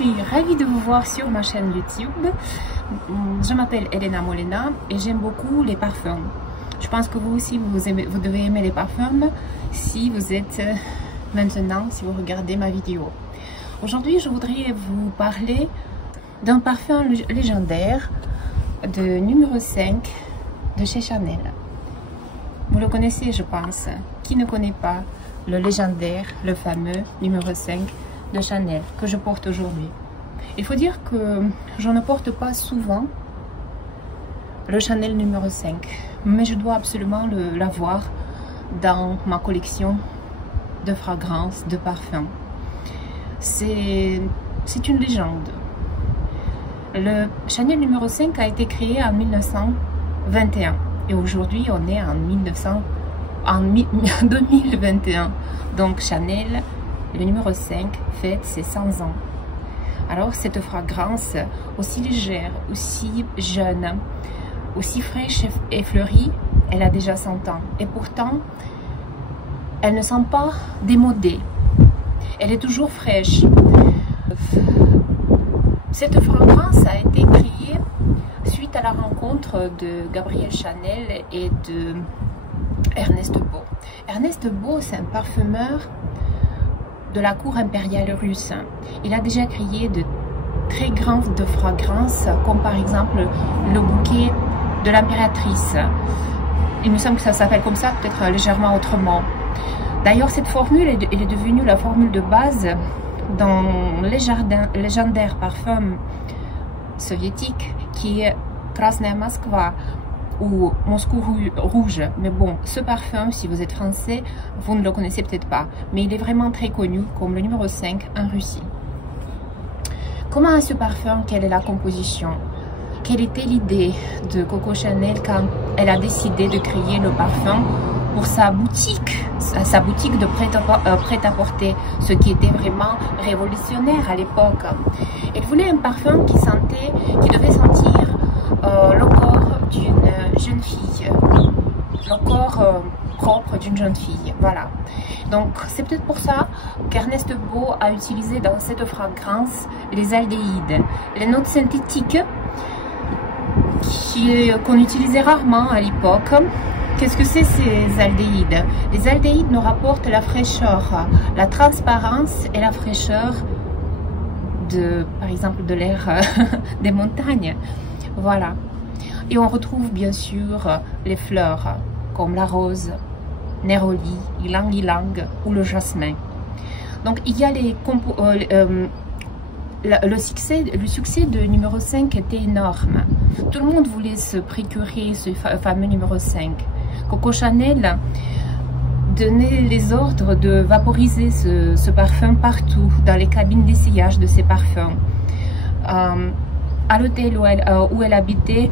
suis ravie de vous voir sur ma chaîne YouTube. Je m'appelle Elena Molena et j'aime beaucoup les parfums. Je pense que vous aussi, vous devez aimer les parfums si vous êtes maintenant, si vous regardez ma vidéo. Aujourd'hui, je voudrais vous parler d'un parfum légendaire de numéro 5 de chez Chanel. Vous le connaissez, je pense. Qui ne connaît pas le légendaire, le fameux numéro 5 de Chanel que je porte aujourd'hui? Il faut dire que je ne porte pas souvent le Chanel numéro 5, mais je dois absolument l'avoir dans ma collection de fragrances, de parfums. C'est une légende. Le Chanel numéro 5 a été créé en 1921 et aujourd'hui on est en 2021. Donc Chanel, le numéro 5, fête ses 100 ans. Alors cette fragrance aussi légère, aussi jeune, aussi fraîche et fleurie, elle a déjà 100 ans. Et pourtant, elle ne sent pas démodée. Elle est toujours fraîche. Cette fragrance a été créée suite à la rencontre de Gabriel Chanel et de Ernest Beau. Ernest Beau, c'est un parfumeur de la cour impériale russe. Il a déjà créé de très grandes fragrances, comme par exemple le bouquet de l'impératrice. Il me semble que ça s'appelle comme ça, peut-être légèrement autrement. D'ailleurs, cette formule est devenue la formule de base dans les légendaires parfums soviétiques qui est Krasnaya Moskva ou Moscou rouge. Mais bon, ce parfum, si vous êtes français, vous ne le connaissez peut-être pas, mais il est vraiment très connu comme le numéro 5 en Russie. Comment est ce parfum? Quelle est la composition? Quelle était l'idée de Coco Chanel quand elle a décidé de créer le parfum pour sa boutique de prêt-à-porter, ce qui était vraiment révolutionnaire à l'époque. Elle voulait un parfum qui devait sentir le corps d'une jeune fille, le corps propre d'une jeune fille, voilà. Donc c'est peut-être pour ça qu'Ernest Beau a utilisé dans cette fragrance les aldéhydes, les notes synthétiques qu'on utilisait rarement à l'époque. Qu'est-ce que c'est ces aldéhydes? Les aldéhydes nous rapportent la fraîcheur, la transparence et la fraîcheur par exemple, de l'air des montagnes. Voilà. Et on retrouve bien sûr les fleurs comme la rose, néroli, ylang-ylang ou le jasmin. Donc il y a le succès de numéro 5 était énorme. Tout le monde voulait se procurer ce fameux numéro 5. Coco Chanel donnait les ordres de vaporiser ce parfum partout, dans les cabines d'essayage de ces parfums. À l'hôtel où elle habitait,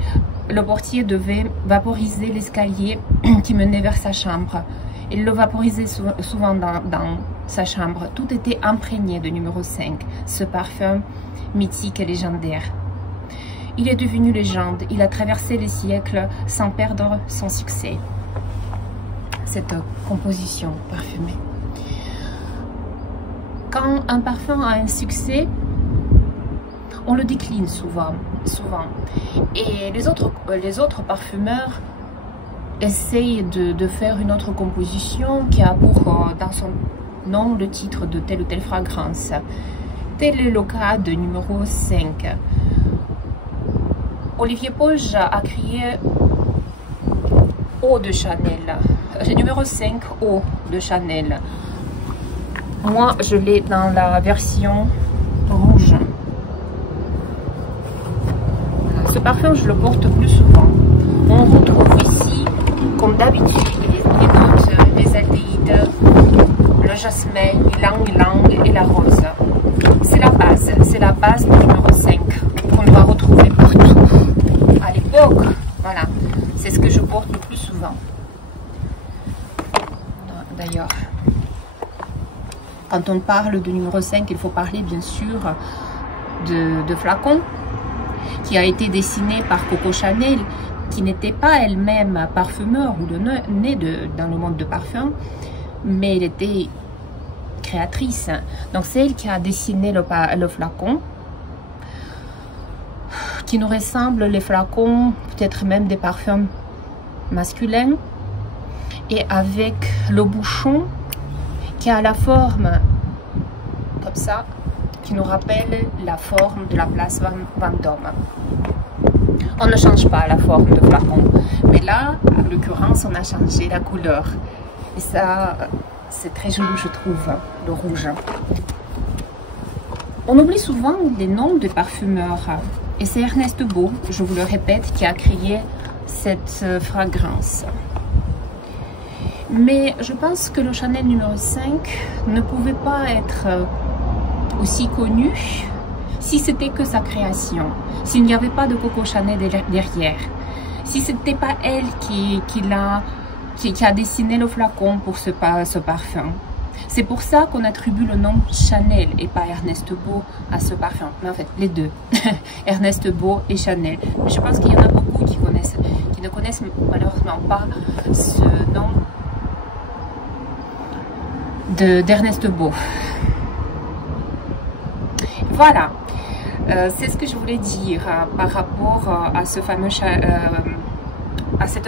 le portier devait vaporiser l'escalier qui menait vers sa chambre. Il le vaporisait souvent dans sa chambre. Tout était imprégné de numéro 5, ce parfum mythique et légendaire. Il est devenu légende, il a traversé les siècles sans perdre son succès. Cette composition parfumée. Quand un parfum a un succès, on le décline souvent. Et les autres parfumeurs essayent de faire une autre composition qui a pour dans son nom le titre de telle ou telle fragrance. Tel est le cas de numéro 5. Olivier Polge a créé Eau de Chanel, le numéro 5 Eau de Chanel. Moi, je l'ai dans la version rouge. Ce parfum, je le porte plus souvent. On retrouve ici, comme d'habitude, les notes des aldéhydes, le jasmin, l'ylang-ylang et la rose. C'est la base du numéro 5 qu'on va retrouver partout à l'époque. Voilà, c'est ce que je porte le plus souvent. D'ailleurs, quand on parle de numéro 5, il faut parler bien sûr de flacon qui a été dessiné par Coco Chanel, qui n'était pas elle-même parfumeur ou née dans le monde de parfum, mais elle était créatrice. Donc c'est elle qui a dessiné le flacon qui nous ressemblent, les flacons, peut-être même des parfums masculins, et avec le bouchon qui a la forme comme ça, qui nous rappelle la forme de la place Vendôme. On ne change pas la forme de flacon, mais là, en l'occurrence, on a changé la couleur. Et ça, c'est très joli, je trouve, le rouge. On oublie souvent les noms des parfumeurs. Et c'est Ernest Beau, je vous le répète, qui a créé cette fragrance. Mais je pense que le Chanel numéro 5 ne pouvait pas être aussi connu si c'était que sa création, s'il n'y avait pas de Coco Chanel derrière, si c'était pas elle qui a dessiné le flacon pour ce parfum. C'est pour ça qu'on attribue le nom Chanel et pas Ernest Beau à ce parfum. Mais en fait, les deux, Ernest Beau et Chanel. Mais je pense qu'il y en a beaucoup qui ne connaissent malheureusement pas ce nom d'Ernest Beau. Voilà, c'est ce que je voulais dire par rapport à cette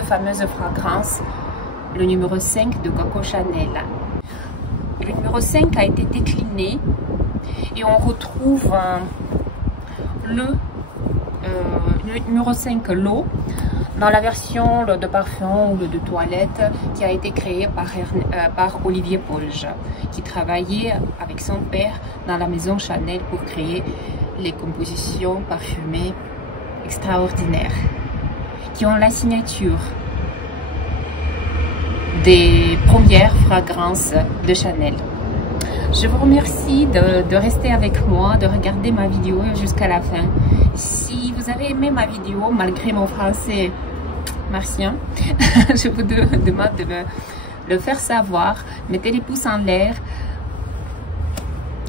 fameuse fragrance, le numéro 5 de Coco Chanel. Le numéro 5 a été décliné et on retrouve le numéro 5 l'eau dans la version de parfum ou de toilette qui a été créée par Olivier Polge, qui travaillait avec son père dans la maison Chanel pour créer les compositions parfumées extraordinaires qui ont la signature des premières fragrances de Chanel. Je vous remercie de rester avec moi, de regarder ma vidéo jusqu'à la fin. Si vous avez aimé ma vidéo, malgré mon français martien, je vous demande de me le faire savoir. Mettez les pouces en l'air.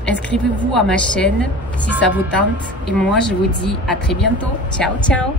Inscrivez-vous à ma chaîne si ça vous tente. Et moi, je vous dis à très bientôt. Ciao, ciao!